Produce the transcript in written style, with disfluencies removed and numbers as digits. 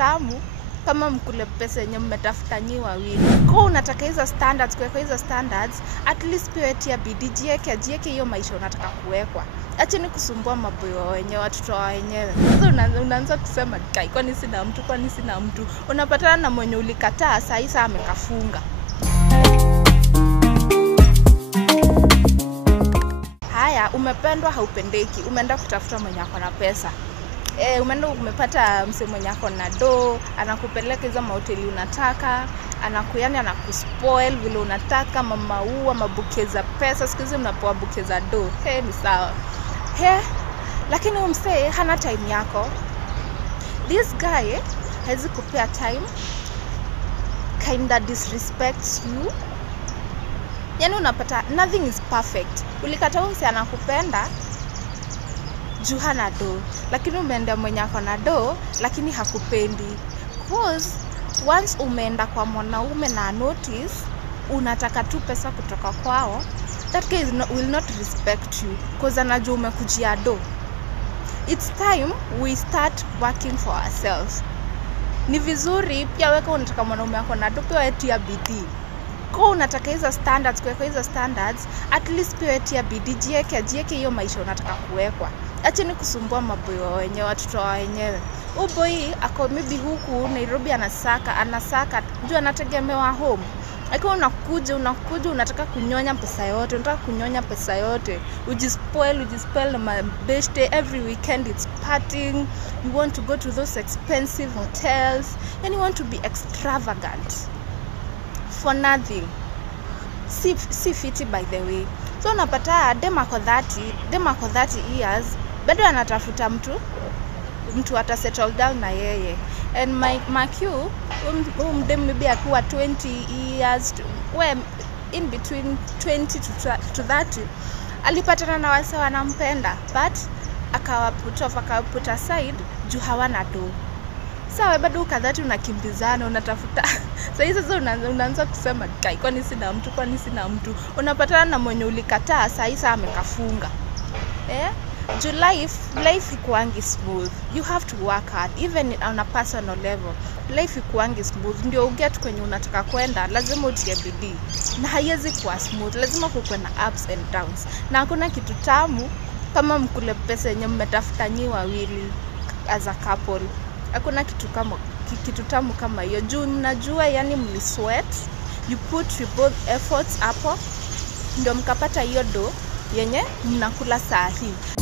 tamu kama mkule pesa yenye mmetafuta nyi wawili. Kwa unataka hizo standards, kuweka hizo standards, at least pia tia bidii, jieke hiyo maisha unataka kuwekwa. Acheni kusumbua maboyo wenyewe, watoto wenyewe. Sasa unaanza kusema kai, kwani sina mtu. Unapatana na mwenye ulikataa sasa amekafunga. Haya, umependwa haupendeki, umeenda kutafuta mwenye ako na pesa. Umeenda umepata mse mwenye ako na do, anakupeleka hizo mahoteli unataka, anakuspoil vile unataka, maua, mabuke za pesa, siku hizi mnapewa buke za do. Ni sawa. Lakini umse hana time yako. This guy hawezi kupea time, kinda disrespects you. Yaani unapata nothing is perfect. Ulikataa umse anakupenda juu hana do, lakini umeenda mwenye ako na do lakini hakupendi. Cause once umeenda kwa mwanaume na notice unataka tu pesa kutoka kwao, that guy will not respect you cause anajua umekujia do. It's time we start working for ourselves. Ni vizuri pia weka unataka mwanaume ako na do, pia tia bidii. Kwa unataka hizo standards, kuweka hizo standards, at least pia tia bidii, jieke hiyo maisha unataka kuwekwa. Acheni kusumbua maboyo wenyewe, watoto wenyewe. Boy ako maybe huku Nairobi anasaka juu anategemewa home. Akiwa unakuja unataka kunyonya pesa yote. Ujispoil na mabeshte, every weekend it's partying. You want to go to those expensive hotels and you want to be extravagant for nothing. Si fiti by the way. So unapata dem ako 30 years bado anatafuta mtu ata settle down na yeye. And mark you, dem maybe akiwa 20 years in between 20 to 30 alipatana na wase wanampenda, but akawa put aside juu hawana do. Sawa, bado ukadhati unakimbizana unatafuta. Sasa unaanza kusema kai, kwani sina mtu. Unapatana na mwenye ulikataa sasa amekafunga. Juu life ikuangi smooth. You have to work hard even on a personal level. Life ikuangi smooth. Ndio uget kwenye unataka kwenda, lazima utie bidii. Na haiwezi kuwa smooth, lazima kuwe na ups and downs. Na hakuna kitu tamu kama mkule pesa yenye mmetafuta nyi wawili as a couple. Hakuna kitu tamu kama hiyo. Juu mnajua yani mlisweat, you put your both efforts hapo ndio mkapata hiyo do yenye mnakula saa hii.